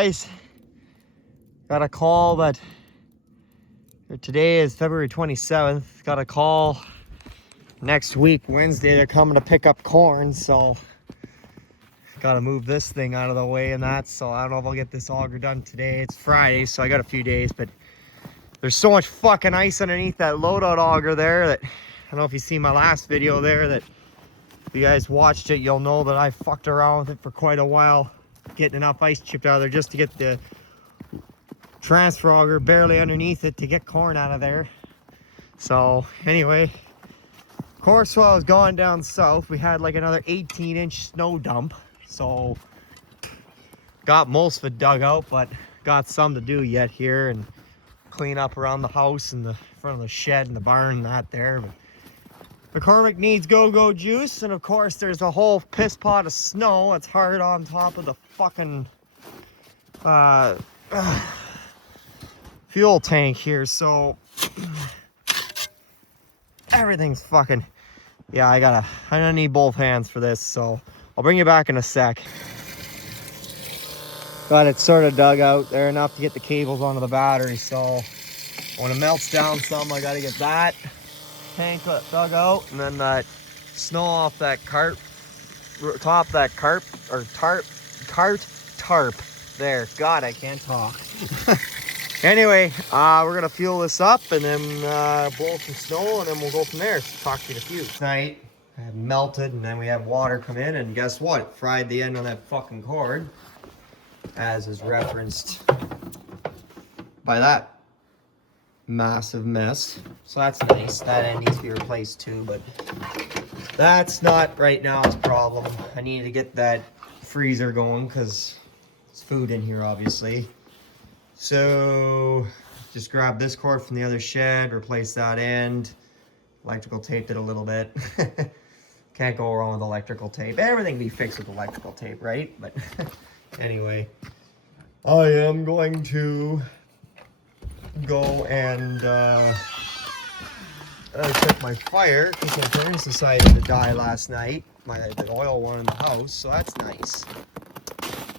guys. Got a call that today is February 27th. Got a call next week, Wednesday, they're coming to pick up corn, so gotta move this thing out of the way and that. So I don't know if I'll get this auger done today. It's Friday, so I got a few days, but there's so much fucking ice underneath that loadout auger there that I don't know if you see my last video there, that if you guys watched it, you'll know that I fucked around with it for quite a while, getting enough ice chipped out of there just to get the transfer auger barely underneath it to get corn out of there. So anyway, of course, while I was going down south, we had like another 18-inch snow dump. So got most of it dug out, but got some to do yet here and clean up around the house and the front of the shed and the barn and that there. But McCormick needs go-go juice, and of course there's a whole piss pot of snow that's hard on top of the fucking fuel tank here, so everything's fucking, yeah, I'm gonna need both hands for this, so I'll bring you back in a sec. Got it sort of dug out there enough to get the cables onto the battery, so when it melts down some, I gotta get that tank dug out, and then that snow off that tarp there. God, I can't talk. Anyway, we're gonna fuel this up and then blow some snow, and then we'll go from there. Talk to you in a few. Tonight I have melted, and then we have water come in, and guess what? It fried the end on that fucking cord, as is referenced by that massive mess. So that's nice. That end needs to be replaced too, but that's not right now his problem. I need to get that freezer going because there's food in here, obviously. So just grab this cord from the other shed, replace that end, electrical taped it a little bit. Can't go wrong with electrical tape. Everything can be fixed with electrical tape, right? But anyway, I am going to go and check my fire because my parents decided to die last night. The oil one in the house, so that's nice.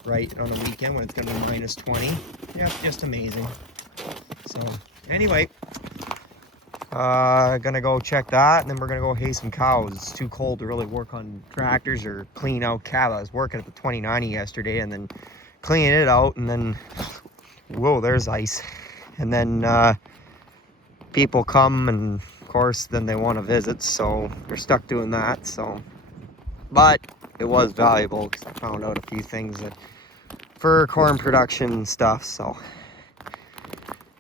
Right on a weekend when it's gonna be minus 20. Yeah, just amazing. So anyway, gonna go check that, and then we're gonna go hay some cows. It's too cold to really work on tractors or clean out cattle. I was working at the 2090 yesterday and then cleaning it out, and then whoa, there's ice. And then people come, and of course then they want to visit, so they're stuck doing that. So, but it was valuable because I found out a few things that for corn production and stuff. So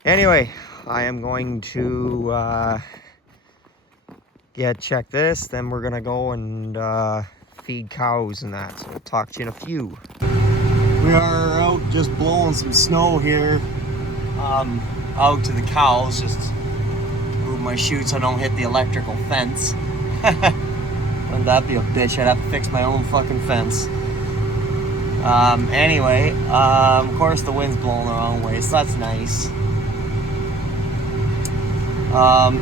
anyway, I am going to check this, then we're gonna go and feed cows and that. So we'll talk to you in a few. We are out just blowing some snow here out to the cows. Just move my chute so I don't hit the electrical fence. Wouldn't that be a bitch? I'd have to fix my own fucking fence. Anyway, of course the wind's blowing the wrong way, so that's nice.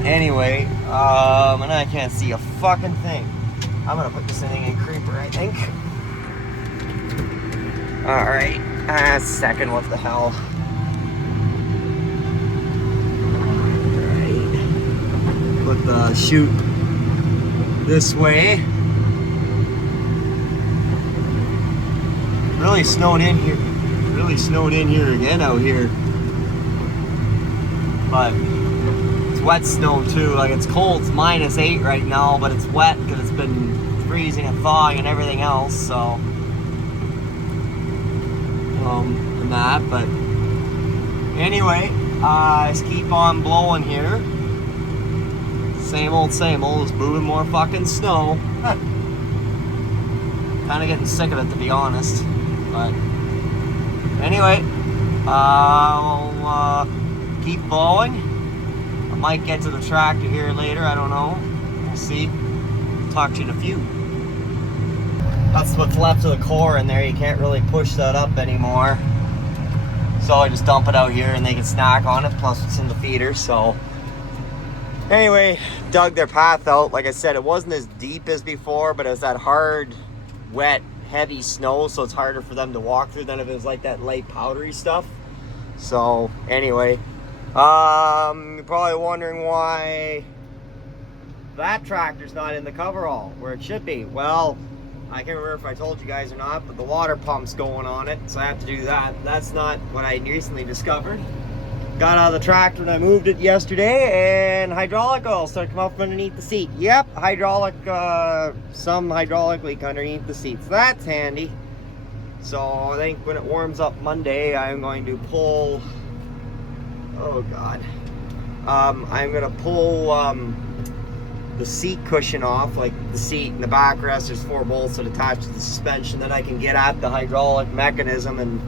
Anyway, and I can't see a fucking thing. I'm gonna put this thing in creeper, I think. Alright, second, what the hell. Alright, put the chute this way. Really snowed in here. Really snowed in here again out here. But it's wet snow too. Like, it's cold. It's -8 right now, but it's wet because it's been freezing and thawing and everything else. So, and that. But anyway, just keep on blowing here. Same old, just moving more fucking snow. Kind of getting sick of it, to be honest. But anyway, I'll keep blowing. I might get to the tractor here later, I don't know. We'll see. Talk to you in a few. That's what's left of the core in there. You can't really push that up anymore. So I just dump it out here and they can snack on it, plus it's in the feeder. So anyway, dug their path out. Like I said, it wasn't as deep as before, but it was that hard, wet heavy snow, so it's harder for them to walk through than if it was like that light powdery stuff. So anyway, you're probably wondering why that tractor's not in the coverall where it should be. Well, I can't remember if I told you guys or not, but the water pump's going on it, so I have to do that. That's not what I recently discovered. Got out of the tractor and I moved it yesterday, and hydraulic oil started coming up underneath the seat. Yep, some hydraulic leak underneath the seat. So that's handy. So I think when it warms up Monday, I'm going to pull, oh God. I'm gonna pull the seat cushion off, like the seat and the backrest. There's 4 bolts that attach to the suspension that I can get at the hydraulic mechanism, and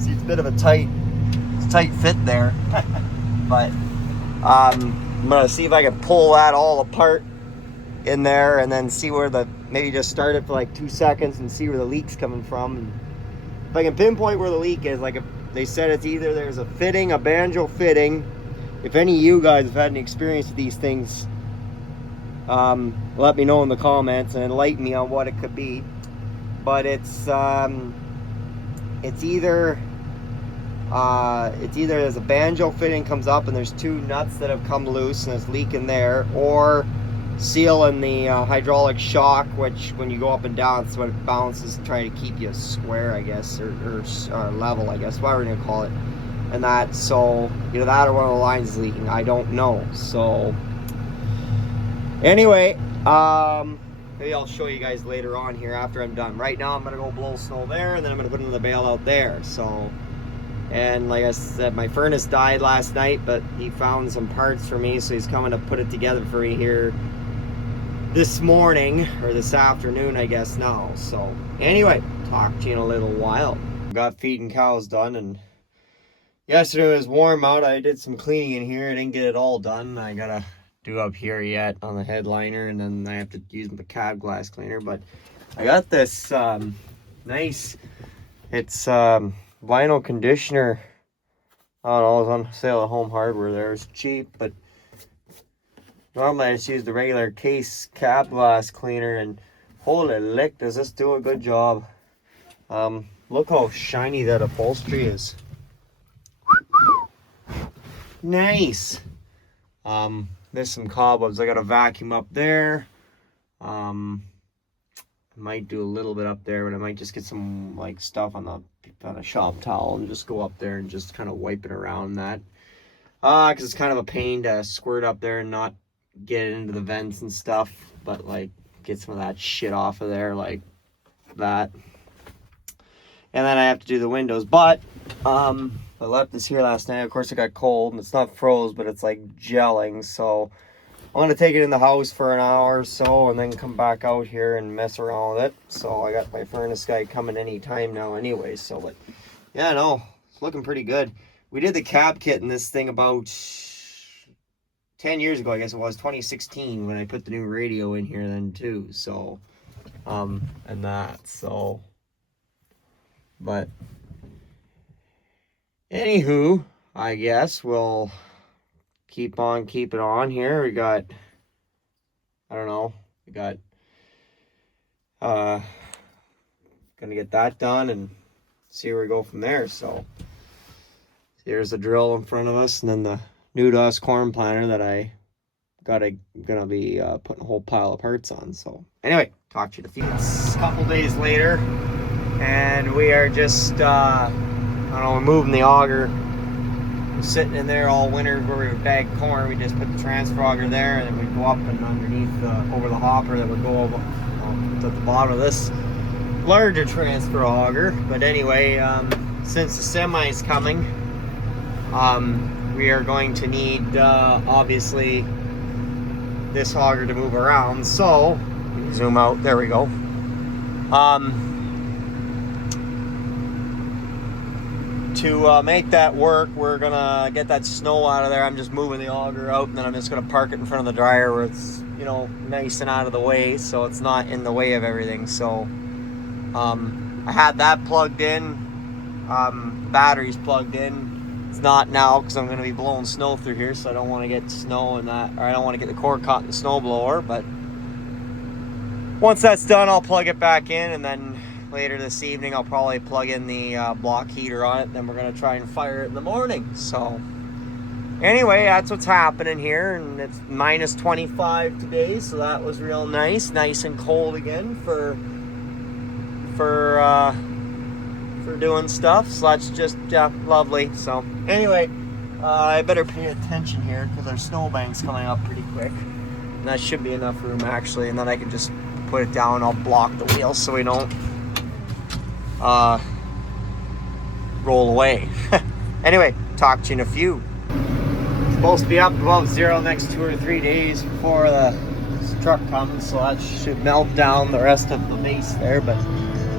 see it's a bit of a tight fit there. But I'm gonna see if I can pull that all apart in there, and then see where maybe just start it for like 2 seconds and see where the leak's coming from. And if I can pinpoint where the leak is, like if they said it's either there's a fitting, a banjo fitting. If any of you guys have had any experience with these things, let me know in the comments and enlighten me on what it could be. But it's either there's a banjo fitting comes up and there's 2 nuts that have come loose and there's leaking there, or seal in the hydraulic shock, which when you go up and down, it's what it bounces, trying to keep you square, I guess, or level, I guess, whatever you call it. And that, so either that or one of the lines is leaking. I don't know. So anyway, maybe I'll show you guys later on here after I'm done. Right now I'm gonna go blow snow there, and then I'm gonna put another bale out there. So, and like I said, my furnace died last night, but he found some parts for me, so he's coming to put it together for me here this morning, or this afternoon, I guess now. So anyway, talk to you in a little while. Got feeding cows done, and yesterday it was warm out. I did some cleaning in here. I didn't get it all done. I gotta do up here yet on the headliner, and then I have to use the cab glass cleaner. But I got this nice, it's vinyl conditioner. I don't know, it was on sale at Home Hardware there. It's cheap, but normally I just use the regular case cab glass cleaner, and holy lick, does this do a good job. Look how shiny that upholstery is. Nice. There's some cobwebs. I got a vacuum up there. I might do a little bit up there, but I might just get some like stuff on a shop towel and just go up there and just kind of wipe it around that. Because it's kind of a pain to squirt up there and not get it into the vents and stuff, but like get some of that shit off of there like that. And then I have to do the windows, but I left this here last night. Of course it got cold, and it's not froze, but it's like gelling, so I'm gonna take it in the house for an hour or so and then come back out here and mess around with it. So I got my furnace guy coming anytime now anyway. So, but yeah, no, it's looking pretty good. We did the cab kit in this thing about 10 years ago, I guess it was 2016, when I put the new radio in here then too. So and that, so, but anywho, I guess we'll keep it on here. We got, I don't know, we got gonna get that done and see where we go from there. So here's the drill in front of us, and then the new to us corn planter that I gonna be putting a whole pile of parts on. So anyway, talk to you in a few minutes. A couple days later, and we are just I don't know, we're moving the auger. We're sitting in there all winter where we would bag corn. We just put the transfer auger there, and then we'd go up and underneath over the hopper that would go over to the bottom of this larger transfer auger. But anyway, since the semi's coming, we are going to need obviously this auger to move around. So zoom out, there we go. To make that work, we're gonna get that snow out of there. I'm just moving the auger out, and then I'm just gonna park it in front of the dryer where it's, you know, nice and out of the way, so it's not in the way of everything. So I had that plugged in, batteries plugged in. It's not now because I'm gonna be blowing snow through here, so I don't want to get snow in that, or I don't want to get the cord caught in the snow blower. But once that's done, I'll plug it back in, and then later this evening I'll probably plug in the block heater on it. Then we're gonna try and fire it in the morning. So anyway, that's what's happening here, and it's minus 25 today, so that was real nice and cold again for doing stuff. So that's just lovely. So anyway, I better pay attention here because our snowbank's coming up pretty quick. And that should be enough room actually, and then I can just put it down. I'll block the wheels so we don't roll away. Anyway, talk to you in a few. Supposed to be up above zero next 2 or 3 days before the truck comes, so that should melt down the rest of the base there, but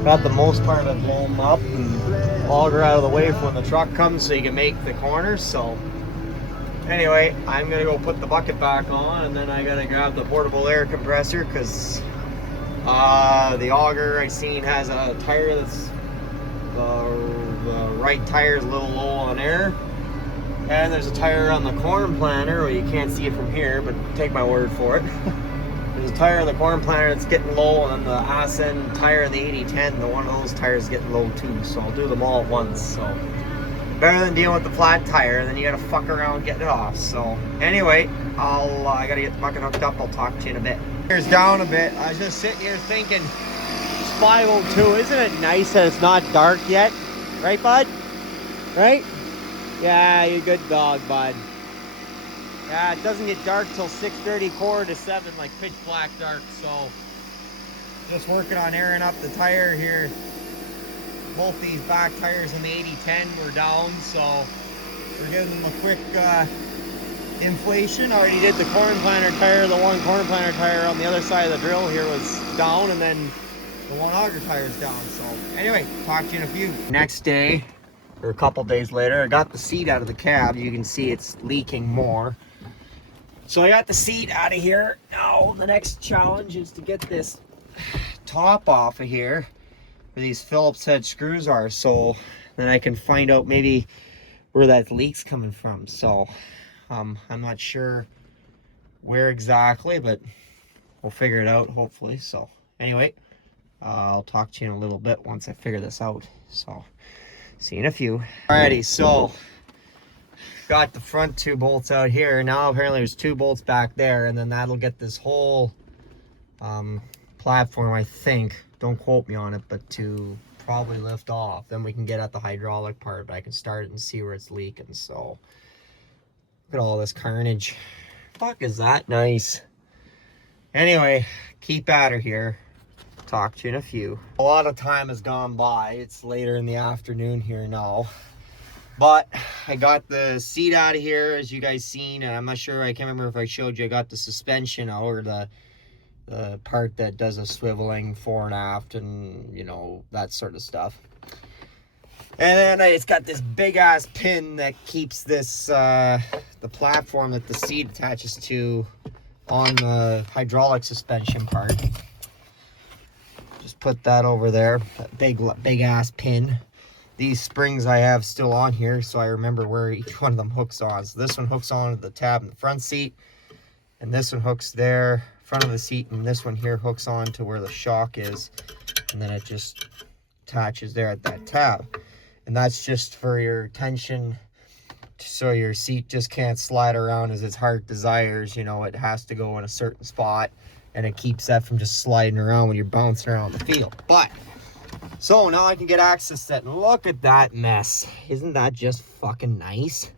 got the most part of it blown up and auger out of the way for when the truck comes so you can make the corners. So anyway, I'm gonna go put the bucket back on, and then I gotta grab the portable air compressor because the auger I seen has a tire that's the right tire is a little low on air, and there's a tire on the corn planter. Well, you can't see it from here, but take my word for it. There's a tire on the corn planter that's getting low, and then the ass end tire in the 8010, the one of those tires is getting low too, so I'll do them all at once. So better than dealing with the flat tire, and then you gotta fuck around getting it off. So anyway, I gotta get the bucket hooked up. I'll talk to you in a bit. Here's down a bit. I was just sitting here thinking, it's 5:02. Isn't it nice that it's not dark yet? Right, bud? Right? Yeah, you're a good dog, bud. Yeah, it doesn't get dark till 6:30, 6:45, like pitch black dark. So just working on airing up the tire here. Both these back tires in the 8010 were down, so we're giving them a quick inflation. I already did the corn planter tire. The one corn planter tire on the other side of the drill here was down, and then the one auger tire is down. So anyway, talk to you in a few. Next day, or a couple days later, I got the seat out of the cab. You can see it's leaking more. So I got the seat out of here. Now the next challenge is to get this top off of here where these Phillips head screws are, so then I can find out maybe where that leak's coming from. So I'm not sure where exactly, but we'll figure it out hopefully. So anyway, I'll talk to you in a little bit once I figure this out. So see you in a few. Alrighty, so got the front 2 bolts out here. Now apparently there's 2 bolts back there, and then that'll get this whole platform, I think, don't quote me on it, but to probably lift off. Then we can get at the hydraulic part, but I can start it and see where it's leaking. So look at all this carnage. Fuck, is that nice? Anyway, keep at her here. Talk to you in a few. A lot of time has gone by. It's later in the afternoon here now. But I got the seat out of here, as you guys seen, and I'm not sure, I can't remember if I showed you, I got the suspension out, or the part that does a swiveling fore and aft, and you know, that sort of stuff. And then it's got this big ass pin that keeps this the platform that the seat attaches to on the hydraulic suspension part. Just put that over there, that big ass pin. These springs I have still on here, so I remember where each one of them hooks on. So this one hooks on to the tab in the front seat, and this one hooks there, front of the seat, and this one here hooks on to where the shock is, and then it just attaches there at that tab. And that's just for your tension, so your seat just can't slide around as its heart desires. You know, it has to go in a certain spot, and it keeps that from just sliding around when you're bouncing around the field. But so now I can get access to it, and look at that mess. Isn't that just fucking nice?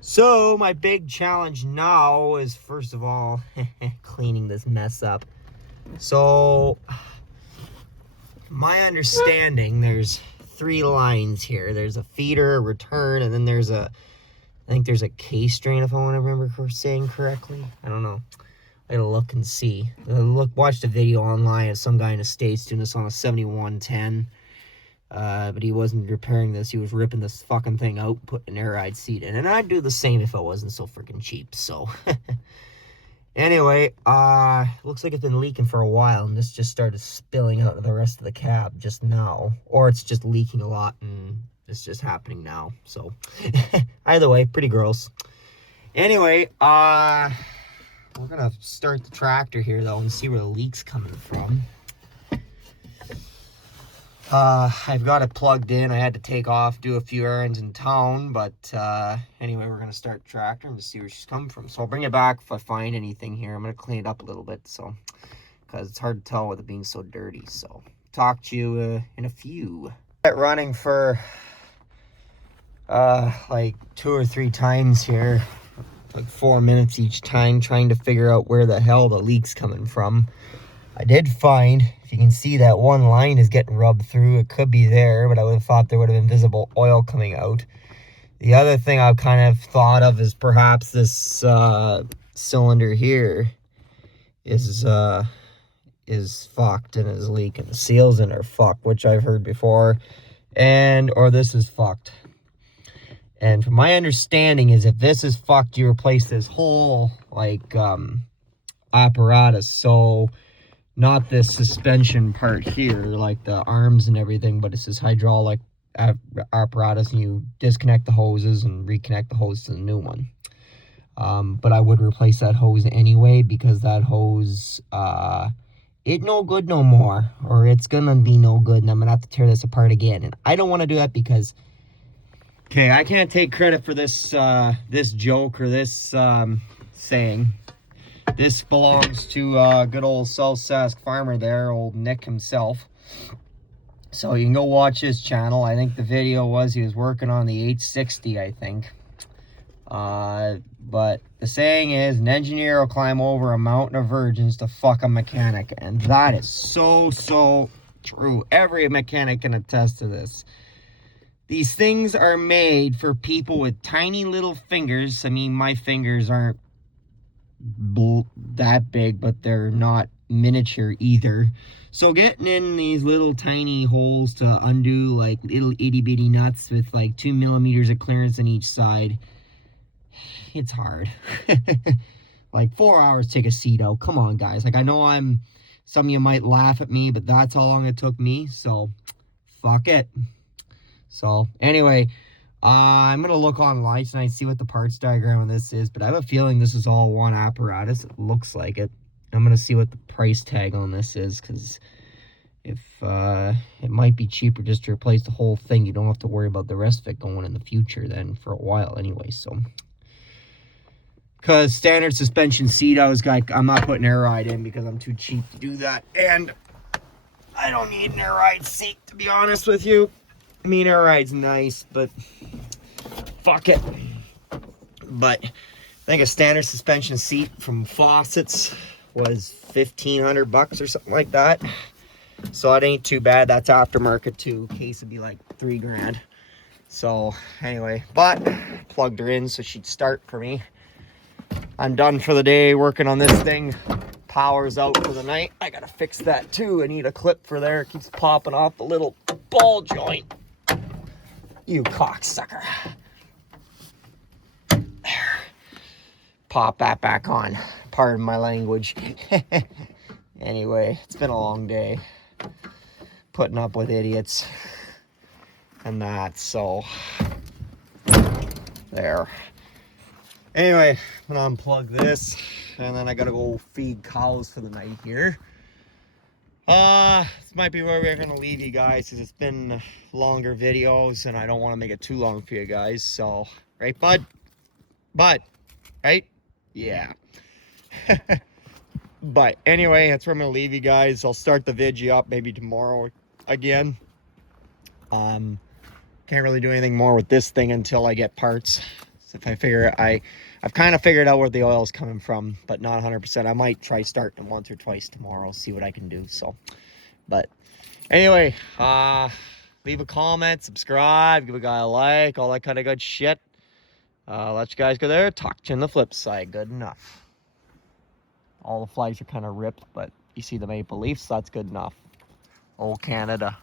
So my big challenge now is, first of all, cleaning this mess up. So my understanding, there's 3 lines here. There's a feeder, a return, and then there's I think there's a K-string, if I want to remember saying correctly. I don't know. I gotta look and see. Watched a video online of some guy in the States doing this on a 7110. But he wasn't repairing this. He was ripping this fucking thing out, putting an air ride seat in. And I'd do the same if it wasn't so freaking cheap. So anyway, looks like it's been leaking for a while, and this just started spilling out of the rest of the cab just now. Or it's just leaking a lot and it's just happening now. So either way, pretty gross. Anyway, we're gonna start the tractor here though and see where the leak's coming from. I've got it plugged in. I had to take off, do a few errands in town, but anyway, we're gonna start tractoring to see where she's coming from. So I'll bring it back if I find anything here. I'm gonna clean it up a little bit, so because it's hard to tell with it being so dirty. So talk to you in a few. Running for like 2 or 3 times here, like 4 minutes each time, trying to figure out where the hell the leak's coming from. I did find, if you can see that one line is getting rubbed through, it could be there, but I would have thought there would have been visible oil coming out. The other thing I've kind of thought of is perhaps this cylinder here is fucked and is leaking. The seals in are fucked, which I've heard before, or this is fucked. And from my understanding is if this is fucked, you replace this whole like apparatus. So not this suspension part here, like the arms and everything, but it's this hydraulic apparatus, and you disconnect the hoses and reconnect the hose to the new one. But I would replace that hose anyway, because that hose, it no good no more, or it's gonna be no good, and I'm gonna have to tear this apart again. And I don't want to do that because, okay, I can't take credit for this this joke or this saying. This belongs to good old South Sask farmer there, old Nick himself. So you can go watch his channel. I think the video was he was working on the 860, I think. But the saying is, an engineer will climb over a mountain of virgins to fuck a mechanic. And that is so true. Every mechanic can attest to this. These things are made for people with tiny little fingers. I mean, my fingers aren't that big, but they're not miniature either. So getting in these little tiny holes to undo like little itty bitty nuts with like 2 millimeters of clearance on each side, it's hard. Like 4 hours to take a seat out. Come on, guys. Like, I know some of you might laugh at me, but that's how long it took me. So fuck it. So anyway, I'm going to look online tonight, see what the parts diagram of this is, but I have a feeling this is all one apparatus. It looks like it. I'm going to see what the price tag on this is, because if it might be cheaper just to replace the whole thing. You don't have to worry about the rest of it going in the future then, for a while anyway. So, because standard suspension seat, I'm not putting air ride in because I'm too cheap to do that, and I don't need an air ride seat, to be honest with you. I mean, air ride's nice, but fuck it. But I think a standard suspension seat from Fawcett's was $1,500 or something like that. So it ain't too bad. That's aftermarket too. Case would be like $3,000. So anyway, but plugged her in so she'd start for me. I'm done for the day working on this thing. Power's out for the night. I gotta fix that too. I need a clip for there. It keeps popping off the little ball joint. You cocksucker. There. Pop that back on. Pardon my language. Anyway, it's been a long day. Putting up with idiots. And that, so. There. Anyway, I'm gonna unplug this. And then I gotta go feed cows for the night here. This might be where we're gonna leave you guys, because it's been longer videos and I don't want to make it too long for you guys. So, right, bud? Right? Yeah. But anyway, that's where I'm gonna leave you guys. I'll start the video up maybe tomorrow again. Can't really do anything more with this thing until I get parts. So if I figure I've kind of figured out where the oil is coming from, but not 100%. I might try starting once or twice tomorrow, see what I can do. So, but anyway, leave a comment, subscribe, give a guy a like, all that kind of good shit. Let you guys go there. Talk to you on the flip side. Good enough. All the flags are kind of ripped, but you see the Maple Leafs, that's good enough. Old Canada.